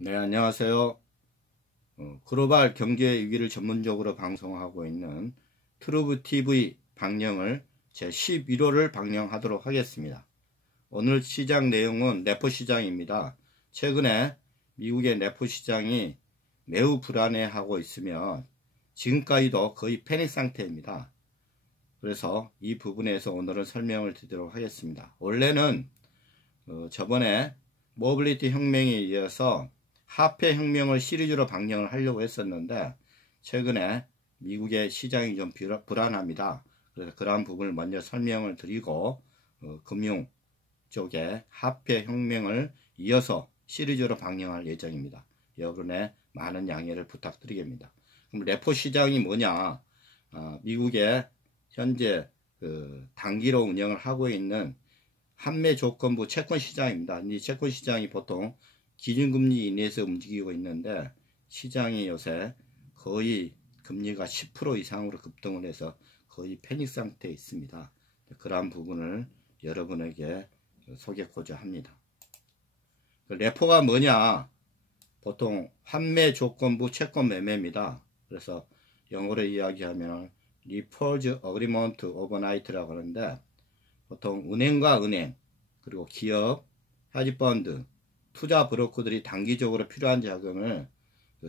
네, 안녕하세요. 글로벌 경제 위기를 전문적으로 방송하고 있는 트루브 TV 방영을 제 11호를 방영하도록 하겠습니다. 오늘 시장 내용은 레포 시장입니다. 최근에 미국의 레포 시장이 매우 불안해하고 있으며 지금까지도 거의 패닉 상태입니다. 그래서 이 부분에서 오늘은 설명을 드리도록 하겠습니다. 원래는 저번에 모빌리티 혁명에 이어서 화폐 혁명을 시리즈로 방영을 하려고 했었는데 최근에 미국의 시장이 좀 불안합니다. 그래서 그러한 부분을 먼저 설명을 드리고 금융 쪽에 화폐 혁명을 이어서 시리즈로 방영할 예정입니다. 여러분의 많은 양해를 부탁드리겠습니다. 그럼 레포 시장이 뭐냐? 미국의 현재 단기로 운영을 하고 있는 환매 조건부 채권 시장입니다. 이 채권 시장이 보통 기준금리 이내에서 움직이고 있는데 시장이 요새 거의 금리가 10% 이상으로 급등을 해서 거의 패닉 상태에 있습니다. 그러한 부분을 여러분에게 소개하고자 합니다. 레포가 뭐냐? 보통 환매 조건부 채권 매매입니다. 그래서 영어로 이야기하면 Repos Agreement Overnight라고 하는데 보통 은행과 은행 그리고 기업, 헤지펀드, 투자 브로커들이 단기적으로 필요한 자금을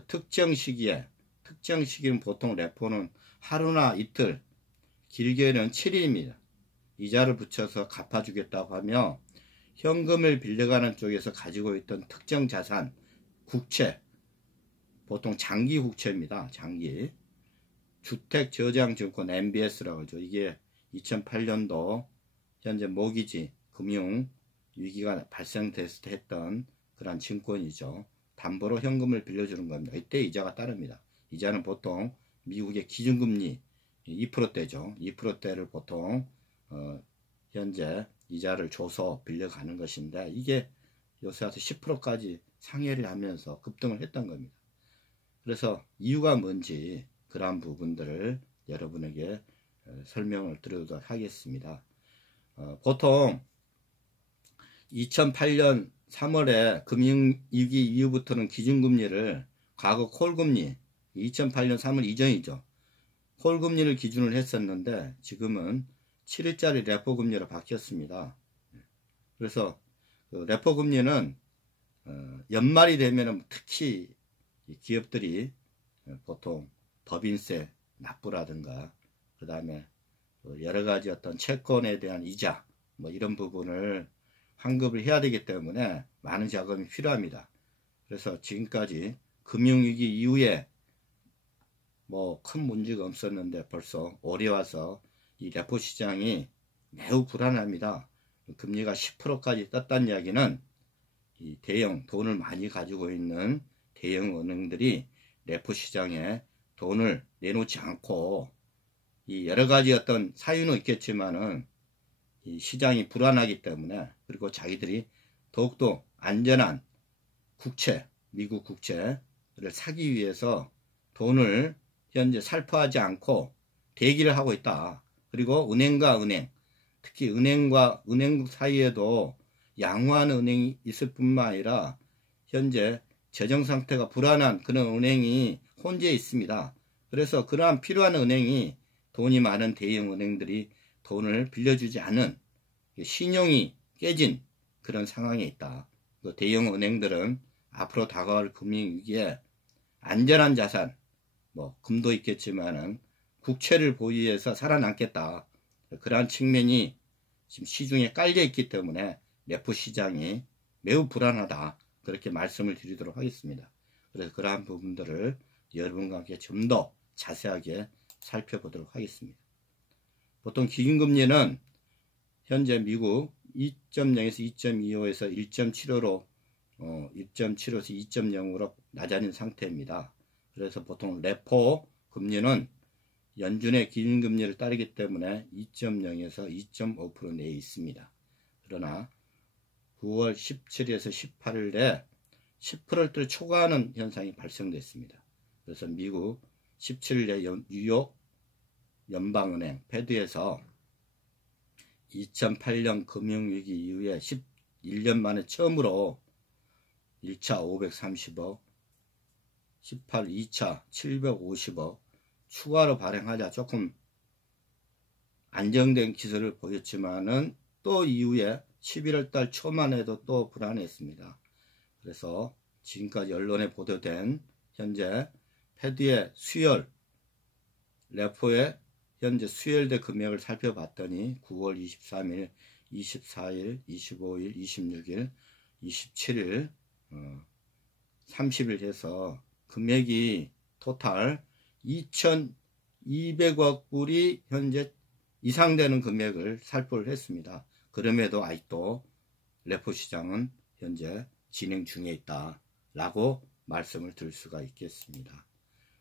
특정 시기는 보통 레포는 하루나 이틀, 길게는 7일입니다. 이자를 붙여서 갚아주겠다고 하며 현금을 빌려가는 쪽에서 가지고 있던 특정 자산, 국채, 보통 장기 국채입니다. 장기. 주택저장증권 MBS라고 하죠. 이게 2008년도 현재 모기지 금융 위기가 발생됐을 때 했던 그런 증권이죠. 담보로 현금을 빌려주는 겁니다. 이때 이자가 따릅니다. 이자는 보통 미국의 기준금리 2%대죠. 2%대를 보통 현재 이자를 줘서 빌려가는 것인데 이게 요새 와서 10%까지 상회를 하면서 급등을 했던 겁니다. 그래서 이유가 뭔지 그러한 부분들을 여러분에게 설명을 드리도록 하겠습니다. 보통 2008년 3월에 금융위기 이후부터는 기준금리를 과거 콜금리 2008년 3월 이전이죠. 콜금리를 기준으로 했었는데 지금은 7일짜리 레포금리로 바뀌었습니다. 그래서 레포금리는 연말이 되면 특히 기업들이 보통 법인세 납부라든가 그 다음에 여러가지 어떤 채권에 대한 이자 뭐 이런 부분을 환급을 해야 되기 때문에 많은 자금이 필요합니다. 그래서 지금까지 금융위기 이후에 뭐 큰 문제가 없었는데 벌써 올해 와서 이 레포 시장이 매우 불안합니다. 금리가 10%까지 떴다는 이야기는 이 대형 돈을 많이 가지고 있는 대형 은행들이 레포 시장에 돈을 내놓지 않고 이 여러 가지 어떤 사유는 있겠지만은 이 시장이 불안하기 때문에 그리고 자기들이 더욱더 안전한 국채, 미국 국채를 사기 위해서 돈을 현재 살포하지 않고 대기를 하고 있다. 그리고 은행과 은행, 특히 은행과 은행 사이에도 양호한 은행이 있을 뿐만 아니라 현재 재정 상태가 불안한 그런 은행이 혼재해 있습니다. 그래서 그러한 필요한 은행이 돈이 많은 대형 은행들이 돈을 빌려주지 않은 신용이 깨진 그런 상황에 있다. 대형 은행들은 앞으로 다가올 금융위기에 안전한 자산, 뭐 금도 있겠지만은 국채를 보유해서 살아남겠다. 그러한 측면이 지금 시중에 깔려 있기 때문에 레포 시장이 매우 불안하다. 그렇게 말씀을 드리도록 하겠습니다. 그래서 그러한 부분들을 여러분과 함께 좀 더 자세하게 살펴보도록 하겠습니다. 보통 기준금리는 현재 미국 2.0에서 2.25에서 1.75로 1.75에서 2.0으로 낮아진 상태입니다. 그래서 보통 레포 금리는 연준의 기준금리를 따르기 때문에 2.0에서 2.5% 내에 있습니다. 그러나 9월 17일에서 18일에 10%를 초과하는 현상이 발생됐습니다. 그래서 미국 17일에 뉴욕 연방은행 패드에서 2008년 금융위기 이후에 11년 만에 처음으로 1차 530억, 18 2차 750억 추가로 발행하자 조금 안정된 기세를 보였지만은 또 이후에 11월 달 초만 해도 또 불안했습니다. 그래서 지금까지 언론에 보도된 현재 패드의 수혈, 레포의 현재 수혈대 금액을 살펴봤더니 9월 23일, 24일, 25일, 26일, 27일, 30일 해서 금액이 토탈 2,200억 불이 현재 이상 되는 금액을 살포를 했습니다. 그럼에도 아직도 레포 시장은 현재 진행 중에 있다 라고 말씀을 드릴 수가 있겠습니다.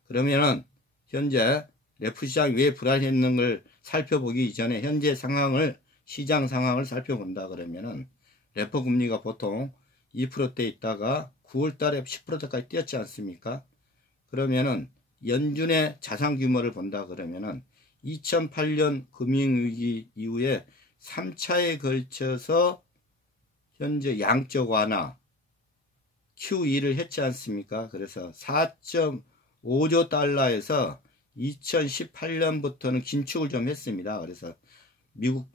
그러면은 현재 레포 시장이 왜 불안했는 걸 살펴보기 이전에 현재 상황을, 시장 상황을 살펴본다 그러면은 레포 금리가 보통 2%대 있다가 9월 달에 10%대까지 뛰었지 않습니까? 그러면은 연준의 자산 규모를 본다 그러면은 2008년 금융위기 이후에 3차에 걸쳐서 현재 양적 완화 QE를 했지 않습니까? 그래서 4.5조 달러에서 2018년부터는 긴축을 좀 했습니다. 그래서 미국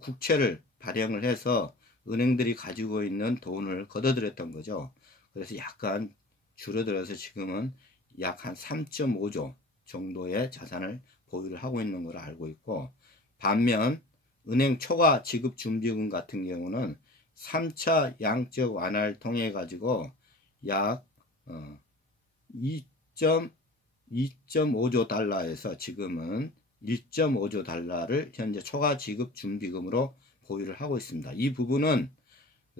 국채를 발행을 해서 은행들이 가지고 있는 돈을 걷어들였던 거죠. 그래서 약간 줄어들어서 지금은 약 한 3.5조 정도의 자산을 보유를 하고 있는 걸 알고 있고, 반면 은행 초과 지급 준비금 같은 경우는 3차 양적 완화를 통해 가지고 약 2.5조 달러에서 지금은 1.5조 달러를 현재 초과 지급 준비금으로 보유를 하고 있습니다. 이 부분은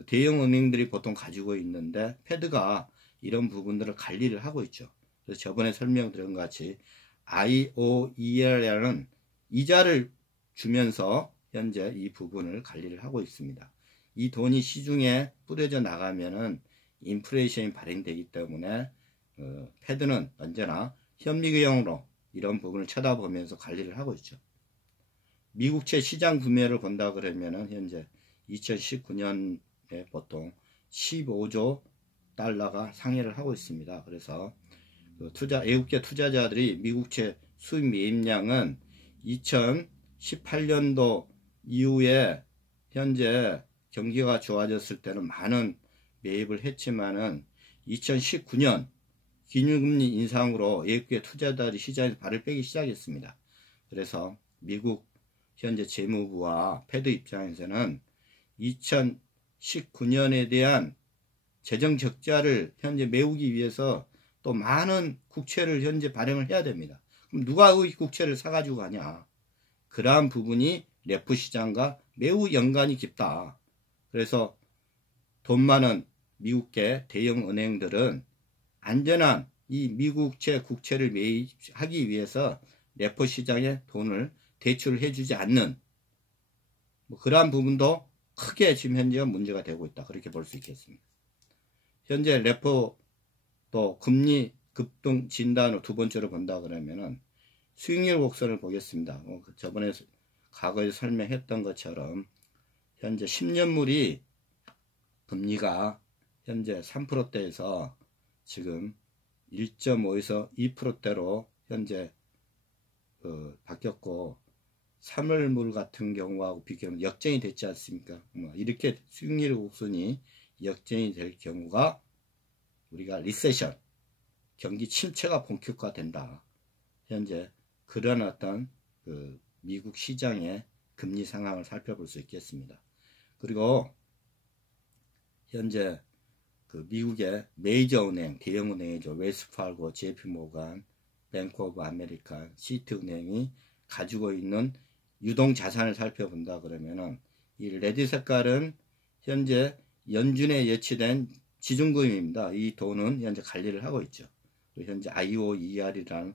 대형 은행들이 보통 가지고 있는데 패드가 이런 부분들을 관리를 하고 있죠. 그래서 저번에 설명드린 것 같이 IOER이라는 이자를 주면서 현재 이 부분을 관리를 하고 있습니다. 이 돈이 시중에 뿌려져 나가면은 인플레이션이 발생되기 때문에 패드는 언제나 현미경으로 이런 부분을 쳐다보면서 관리를 하고 있죠. 미국채 시장 구매를 본다 그러면은 현재 2019년에 보통 15조 달러가 상회를 하고 있습니다. 그래서 외국계 투자자들이 미국채 수입 매입량은 2018년도 이후에 현재 경기가 좋아졌을 때는 많은 매입을 했지만은 2019년 기준금리 인상으로 외국계 투자자들이 시장에서 발을 빼기 시작했습니다. 그래서 미국 현재 재무부와 패드 입장에서는 2019년에 대한 재정 적자를 현재 메우기 위해서 또 많은 국채를 현재 발행을 해야 됩니다. 그럼 누가 이 국채를 사가지고 가냐? 그러한 부분이 레포 시장과 매우 연관이 깊다. 그래서 돈 많은 미국계 대형 은행들은 안전한 이 미국채 국채를 매입하기 위해서 레포 시장에 돈을 대출을 해주지 않는 그러한 부분도 크게 지금 현재 문제가 되고 있다. 그렇게 볼 수 있겠습니다. 현재 레포 또 금리 급등 진단을 두 번째로 본다 그러면은 수익률 곡선을 보겠습니다. 저번에 과거에 설명했던 것처럼 현재 10년물이 금리가 현재 3%대에서 지금 1.5에서 2%대로 현재 바뀌었고 3월물 같은 경우하고 비교하면 역전이 됐지 않습니까? 이렇게 수익률 곡선이 역전이 될 경우가 우리가 리세션, 경기 침체가 본격화된다. 현재 그런 어떤 미국 시장의 금리 상황을 살펴볼 수 있겠습니다. 그리고 현재 미국의 메이저 은행, 대형 은행이죠. 웰스파고, JP모간, 뱅크 오브 아메리카, 시티은행이 가지고 있는 유동 자산을 살펴본다 그러면은 이 레드 색깔은 현재 연준에 예치된 지준금입니다. 이 돈은 현재 관리를 하고 있죠. 현재 IOER이라는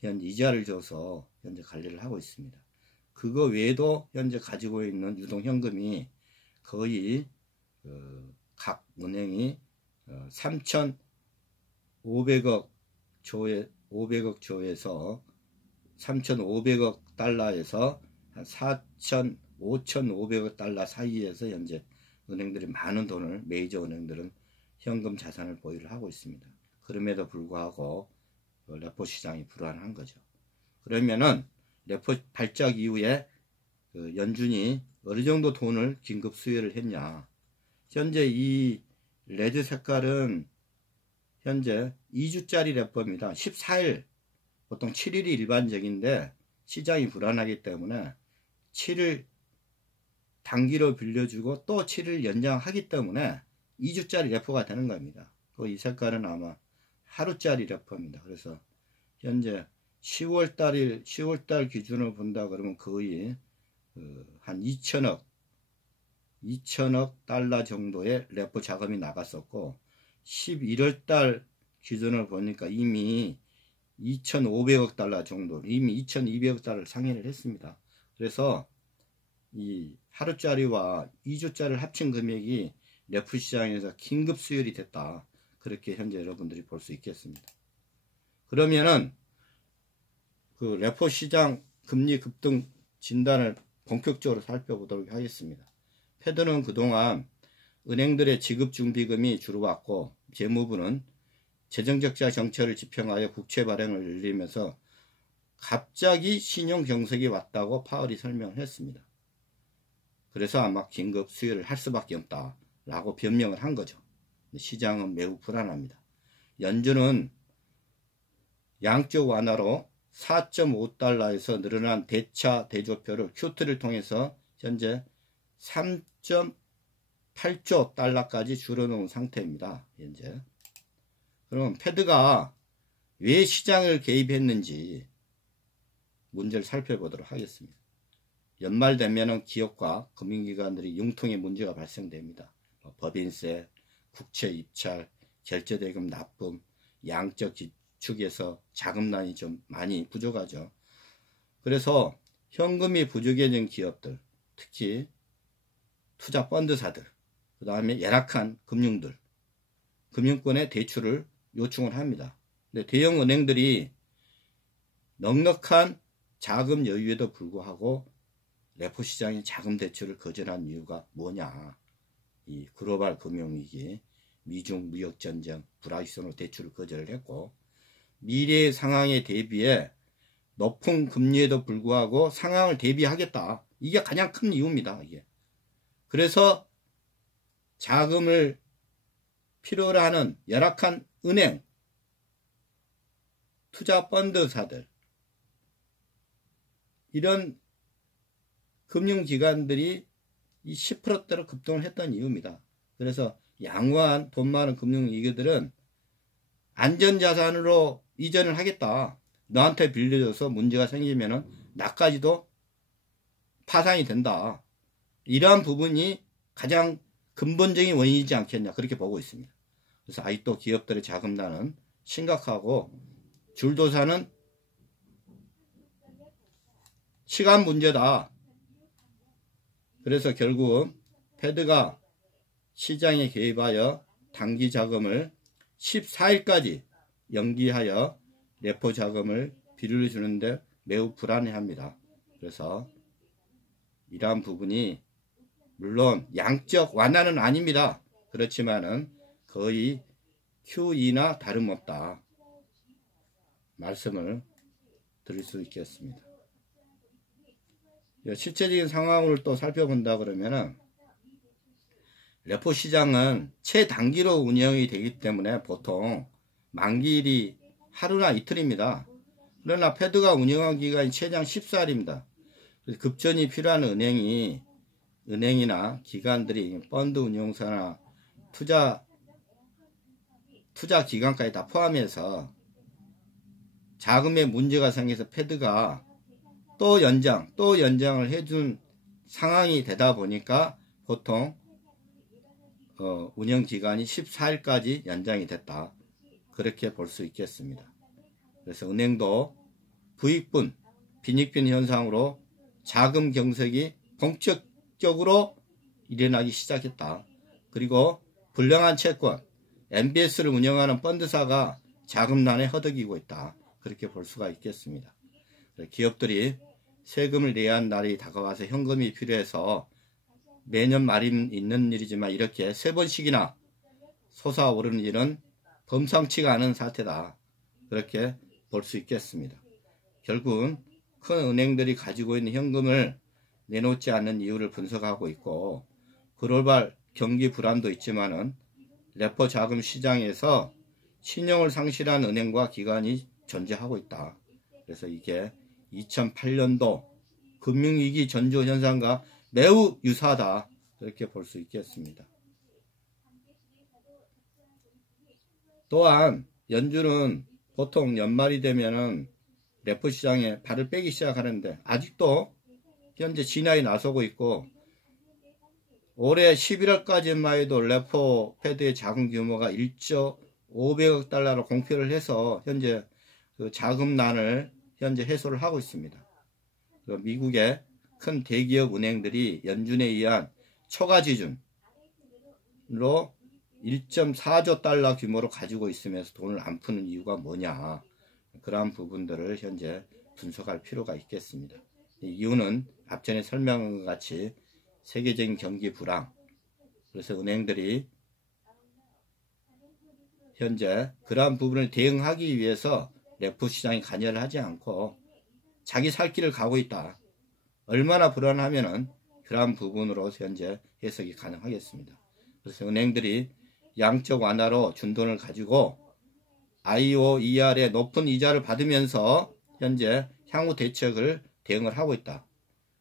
현재 이자를 줘서 현재 관리를 하고 있습니다. 그거 외에도 현재 가지고 있는 유동현금이 거의 각 은행이 3,500억 조에서 3,500억 달러에서 한 5,500억 달러 사이에서 현재 은행들이 많은 돈을 메이저 은행들은 현금 자산을 보유를 하고 있습니다. 그럼에도 불구하고 레포 시장이 불안한 거죠. 그러면은 레포 발작 이후에 연준이 어느 정도 돈을 긴급 수혜를 했냐. 현재 이 레드 색깔은 현재 2주짜리 레포입니다. 14일, 보통 7일이 일반적인데 시장이 불안하기 때문에 7일 단기로 빌려주고 또 7일 연장하기 때문에 2주짜리 레포가 되는 겁니다. 이 색깔은 아마 하루짜리 레포입니다. 그래서 현재 10월달 기준으로 본다 그러면 거의 한 2천억 달러 정도의 레포 자금이 나갔었고 11월달 기준으로 보니까 이미 2,500억 달러 정도, 이미 2,200억 달러를 상회를 했습니다. 그래서 이 하루짜리와 2주짜리를 합친 금액이 레포 시장에서 긴급 수혈이 됐다. 그렇게 현재 여러분들이 볼 수 있겠습니다. 그러면은 그 레포 시장 금리 급등 진단을 본격적으로 살펴보도록 하겠습니다. 패드는 그동안 은행들의 지급준비금이 주로 왔고 재무부는 재정적자 정책을 집행하여 국채 발행을 늘리면서 갑자기 신용 경색이 왔다고 파월이 설명을 했습니다. 그래서 아마 긴급 수혈을 할 수밖에 없다라고 변명을 한 거죠. 시장은 매우 불안합니다. 연준은 양적 완화로 4.5달러에서 늘어난 대차 대조표를 QT를 통해서 현재 3.8조 달러까지 줄여놓은 상태입니다. 현재. 그럼 패드가 왜 시장을 개입했는지 문제를 살펴보도록 하겠습니다. 연말 되면은 기업과 금융기관들이 융통의 문제가 발생됩니다. 법인세, 국채 입찰, 결제대금 납품, 양적 지축에서 자금난이 좀 많이 부족하죠. 그래서 현금이 부족해진 기업들, 특히 투자 펀드사들, 그 다음에 열악한 금융들, 금융권에 대출을 요청을 합니다. 근데 대형 은행들이 넉넉한 자금 여유에도 불구하고 레포 시장이 자금 대출을 거절한 이유가 뭐냐. 이 글로벌 금융위기, 미중 무역전쟁, 불확실성으로 대출을 거절을 했고 미래의 상황에 대비해 높은 금리에도 불구하고 상황을 대비하겠다. 이게 가장 큰 이유입니다. 이게. 그래서 자금을 필요로 하는 열악한 은행, 투자 펀드사들, 이런 금융기관들이 이 10%대로 급등을 했던 이유입니다. 그래서 양호한 돈 많은 금융위기들은 안전자산으로 이전을 하겠다. 너한테 빌려줘서 문제가 생기면은 나까지도 파산이 된다. 이러한 부분이 가장 근본적인 원인이지 않겠냐. 그렇게 보고 있습니다. 그래서 아직도 기업들의 자금난은 심각하고 줄도사는 시간 문제다. 그래서 결국 패드가 시장에 개입하여 단기 자금을 14일까지 연기하여 레포 자금을 빌려주는데 매우 불안해합니다. 그래서 이러한 부분이 물론 양적 완화는 아닙니다. 그렇지만은 거의 QE나 다름없다 말씀을 드릴 수 있겠습니다. 실제적인 상황을 또 살펴본다 그러면은 레포 시장은 최단기로 운영이 되기 때문에 보통 만기일이 하루나 이틀입니다. 그러나 패드가 운영한 기간이 최장 14일입니다. 급전이 필요한 은행이나 기관들이 펀드 운용사나 투자 기관까지 다 포함해서 자금에 문제가 생겨서 패드가 또 연장을 해준 상황이 되다 보니까 보통 운영기간이 14일까지 연장이 됐다. 그렇게 볼 수 있겠습니다. 그래서 은행도 부익분, 빈익빈 현상으로 자금 경색이 본격적으로 일어나기 시작했다. 그리고 불량한 채권, MBS를 운영하는 펀드사가 자금난에 허덕이고 있다. 그렇게 볼 수가 있겠습니다. 기업들이 세금을 내야 한 날이 다가와서 현금이 필요해서 매년 말이 있는 일이지만 이렇게 3번씩이나 솟아오르는 일은 범상치가 않은 사태다. 그렇게 볼 수 있겠습니다. 결국은 큰 은행들이 가지고 있는 현금을 내놓지 않는 이유를 분석하고 있고, 글로벌 경기 불안도 있지만은 레포 자금 시장에서 신용을 상실한 은행과 기관이 존재하고 있다. 그래서 이게 2008년도 금융위기 전조 현상과 매우 유사하다. 그렇게 볼 수 있겠습니다. 또한 연준은 보통 연말이 되면은 레포 시장에 발을 빼기 시작하는데 아직도 현재 진화에 나서고 있고, 올해 11월까지만 해도 레포 패드의 자금 규모가 1조 500억 달러로 공표를 해서 현재 그 자금난을 현재 해소를 하고 있습니다. 미국의 큰 대기업 은행들이 연준에 의한 초과 지준으로 1.4조 달러 규모로 가지고 있으면서 돈을 안 푸는 이유가 뭐냐, 그러한 부분들을 현재 분석할 필요가 있겠습니다. 이유는 앞전에 설명한 것 같이 세계적인 경기 불황, 그래서 은행들이 현재 그러한 부분을 대응하기 위해서 레포 시장에 관여를 하지 않고 자기 살 길을 가고 있다. 얼마나 불안하면은 그러한 부분으로 현재 해석이 가능하겠습니다. 그래서 은행들이 양적 완화로 준 돈을 가지고 IOER의 높은 이자를 받으면서 현재 향후 대책을 대응을 하고 있다.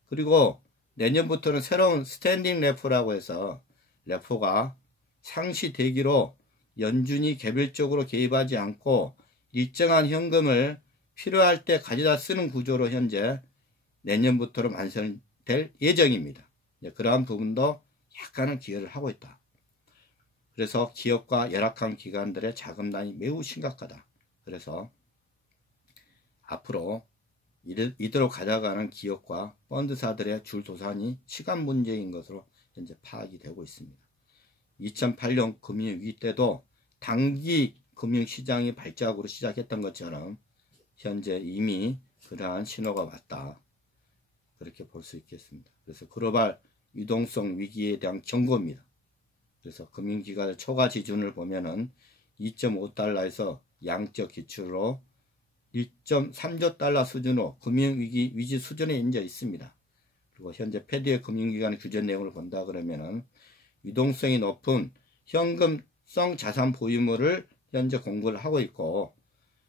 그리고 내년부터는 새로운 스탠딩 레포라고 해서 레포가 상시 대기로 연준이 개별적으로 개입하지 않고 일정한 현금을 필요할 때 가져다 쓰는 구조로 현재 내년부터는 완성될 예정입니다. 그러한 부분도 약간은 기여를 하고 있다. 그래서 기업과 열악한 기관들의 자금난이 매우 심각하다. 그래서 앞으로 이대로 가져가는 기업과 펀드사들의 줄도산이 시간 문제인 것으로 현재 파악이 되고 있습니다. 2008년 금융위기 때도 단기 금융시장이 발작으로 시작했던 것처럼 현재 이미 그러한 신호가 왔다. 그렇게 볼 수 있겠습니다. 그래서 글로벌 유동성 위기에 대한 경고입니다. 그래서 금융기관의 초과 지준을 보면은 2.5달러에서 양적 기출로 1.3조 달러 수준으로 금융위기 위기 수준에 이제 있습니다. 그리고 현재 패드의 금융기관의 규제 내용을 본다 그러면은 유동성이 높은 현금성 자산 보유물을 현재 공부를 하고 있고,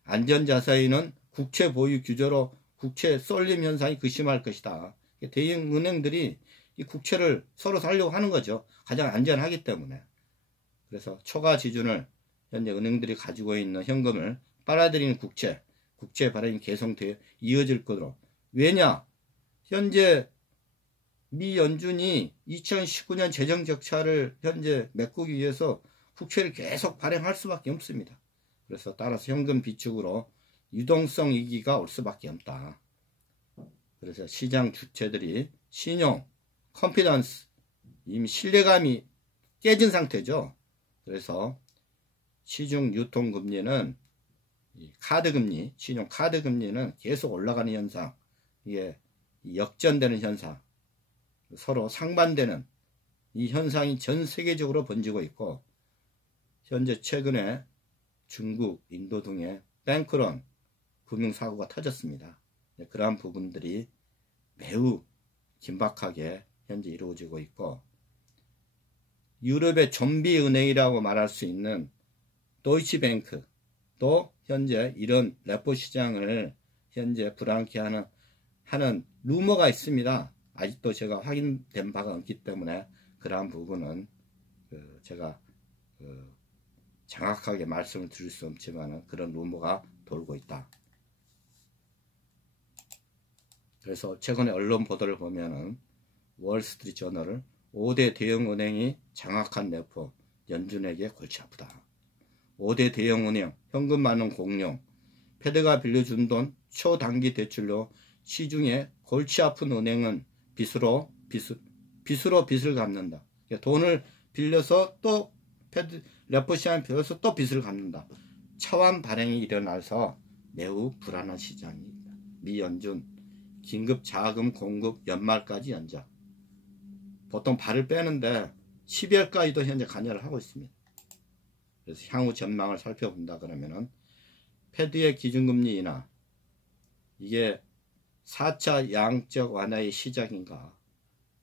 안전자산에는 국채 보유 규제로 국채 쏠림 현상이 극심할 것이다. 대형 은행들이 이 국채를 서로 살려고 하는 거죠. 가장 안전하기 때문에. 그래서 초과 지준을 현재 은행들이 가지고 있는 현금을 빨아들이는 국채 발행이 계속되어 이어질 거로. 왜냐? 현재 미 연준이 2019년 재정 적자를 현재 메꾸기 위해서 국채를 계속 발행할 수밖에 없습니다. 그래서 따라서 현금 비축으로 유동성 위기가 올 수밖에 없다. 그래서 시장 주체들이 신용, 컨피던스, 이미 신뢰감이 깨진 상태죠. 그래서 시중 유통금리는 카드금리, 신용 카드금리는 계속 올라가는 현상, 이게 역전되는 현상, 서로 상반되는 이 현상이 전 세계적으로 번지고 있고, 현재 최근에 중국, 인도 등의 뱅크런 금융사고가 터졌습니다. 그러한 부분들이 매우 긴박하게 현재 이루어지고 있고, 유럽의 좀비 은행이라고 말할 수 있는 도이치뱅크 또 현재 이런 레포 시장을 현재 불안케 하는 루머가 있습니다. 아직도 제가 확인된 바가 없기 때문에 그러한 부분은 제가 정확하게 말씀을 드릴 수 없지만 그런 루머가 돌고 있다. 그래서 최근에 언론 보도를 보면은 월스트리트 저널을 5대 대형은행이 장악한 레포, 연준에게 골치 아프다. 5대 대형은행, 현금 많은 공룡, 패드가 빌려준 돈 초단기 대출로 시중에 골치 아픈 은행은 빚으로 빚을 갚는다. 돈을 빌려서 또 패드 레포 시장에 빌려서 또 빚을 갚는다. 차원 발행이 일어나서 매우 불안한 시장입니다. 미 연준 긴급 자금 공급 연말까지 연장. 보통 발을 빼는데 12월까지도 현재 관여를 하고 있습니다. 그래서 향후 전망을 살펴본다 그러면은 패드의 기준금리 인하, 이게 4차 양적 완화의 시작인가,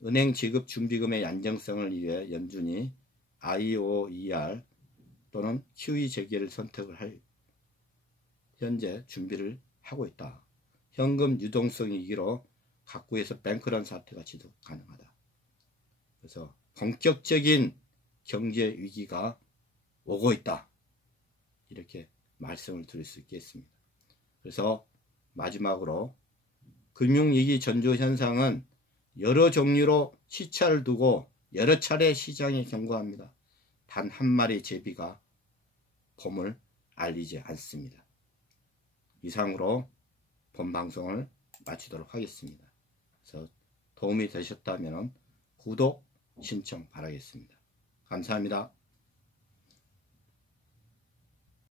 은행 지급 준비금의 안정성을 위해 연준이 IOER 또는 QE 재개를 선택을 할 현재 준비를 하고 있다. 현금 유동성 위기로 각국에서 뱅크런 사태가 지속 가능하다. 그래서 본격적인 경제 위기가 오고 있다. 이렇게 말씀을 드릴 수 있겠습니다. 그래서 마지막으로 금융위기 전조 현상은 여러 종류로 시차를 두고 여러 차례 시장에 경고합니다. 단 한 마리 제비가 봄을 알리지 않습니다. 이상으로 본 방송을 마치도록 하겠습니다. 그래서 도움이 되셨다면 구독 신청 바라겠습니다. 감사합니다.